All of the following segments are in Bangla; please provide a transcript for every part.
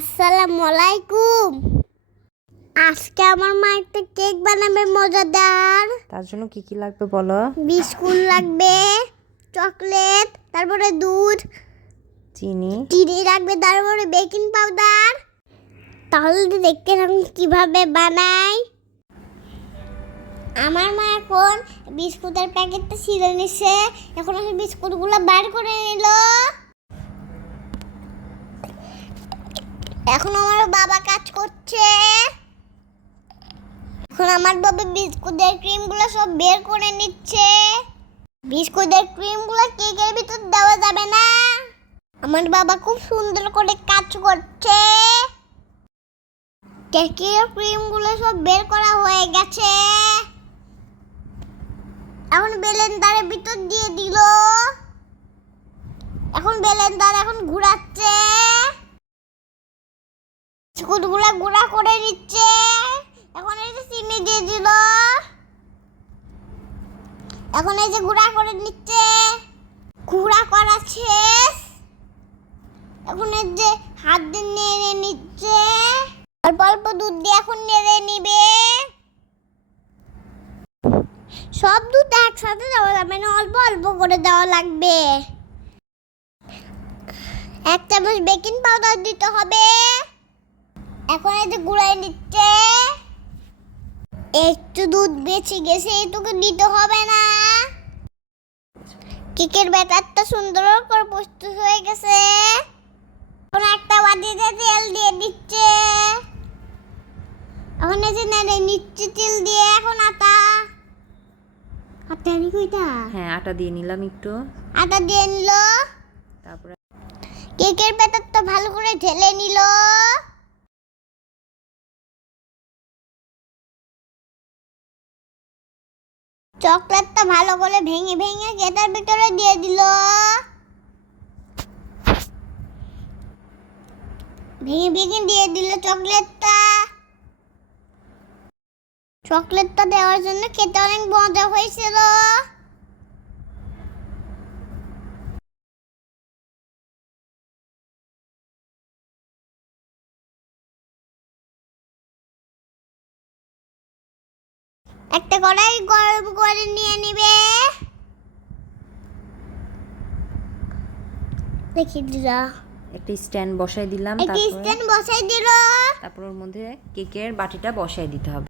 আসসালামু আলাইকুম। আজকে আমার মা একটা কেক বানাবে মজাদার। তার জন্য কি কি লাগবে বলো? বিস্কুট লাগবে, চকলেট, তারপরে দুধ, চিনি লাগবে, তারপরে বেকিং পাউডার। তাহলে দেখতে থাকুন কিভাবে বানাই। আমার মা এখন বিস্কুটের প্যাকেটটা ছিঁড়ে নিছে। এখন আমি বিস্কুটগুলো বার করে নিল। এখন আমার বাবা কাজ করছে। এখন আমার বাবা বিস্কুটের ক্রিমগুলো সব বের করে নিচ্ছে। বিস্কুটের ক্রিমগুলো কেকের ভিতর দেওয়া যাবে না। আমার বাবা খুব সুন্দর করে কাজ করছে। কেকের ক্রিমগুলো সব বের করা হয়ে গেছে। এখন ব্লেন্ডারের ভিতর দিয়ে দিল। এখন ব্লেন্ডার ঘোরাচ্ছে। বিস্কুটগুলো গুঁড়া করে নিচ্ছে। এখন এই যে চিনি দিয়ে দিল। এখন এই যে গুঁড়া করে নিচ্ছে। গুঁড়া করা শেষ। এখন এই যে হাত দিয়ে নেড়ে নিচ্ছে। অল্প অল্প দুধ দিয়ে এখন নেড়ে নিবে। সব দুধ একসাথে দেওয়া যাবে না, অল্প অল্প করে দেওয়া লাগবে। 1 চামচ বেকিং পাউডার দিতে হবে। এখন এই যে গুঁড়াই নিচ্ছে। একটু দুধ বেঁচে গেছে, এটুকু দিতে হবে না। কেকের ব্যাটারটা সুন্দর করে প্রস্তুত হয়ে গেছে। এখন একটা বাটিতে তেল দিয়ে দিচ্ছে। এখন এই যে নেড়ে নিচ্ছে তেল দিয়ে। এখন আটা নি কইটা? হ্যাঁ, আটা দিয়ে নিলাম একটু। আটা দিয়ে নিল। তারপরে কেকের ব্যাটারটা ভালো করে ঢেলে নিল। চকলেটটা ভালো করে ভেঙে ভেঙে কেকের ভিতরে দিয়ে দিল। ভেঙে ভেঙে দিয়ে দিল চকলেটটা। চকলেটটা দেওয়ার জন্য খেতে অনেক মজা হয়েছিল। একটা কড়াই গরম করে নিয়ে নিবে। দেখি দিলা একটা স্ট্যান্ড বসাই দিলাম। একটা স্ট্যান্ড বসাই দিল। তারপর ওর মধ্যে কেকের বাটিটা বসাই দিতে হবে।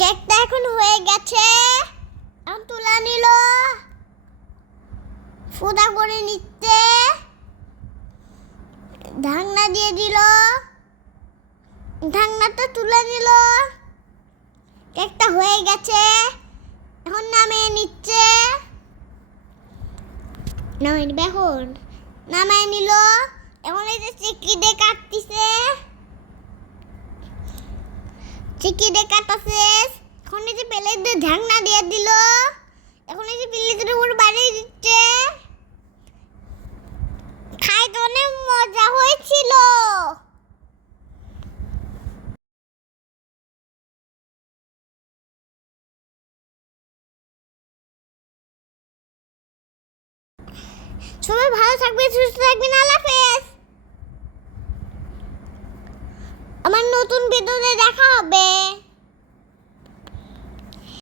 কেকটা এখন হয়ে গেছে। এখন তুলে নিল। ফুটা করে নিচ্ছে। ঢাকনা দিয়ে দিল। ঢাকনাটা তুলে নিল। কেকটা হয়ে গেছে। এখন নামিয়ে নিচ্ছে। নামিয়ে নিবে। এখন নামিয়ে নিল। এখন এই যে চিকি দিয়ে কাটতিছে। চিকি দিয়ে কাটা শেষ। এখন এই যে প্লেটের ঢাকনা দিয়ে দিল। এখন এই যে প্লেটের উপর বাড়িয়ে দিচ্ছে। খাইতে অনেক মজা হয়েছিল। সবাই ভালো থাকবে, সুস্থ থাকবেন। আল্লাহ হাফেজ। আমার নতুন ভিডিওতে দেখা হবে।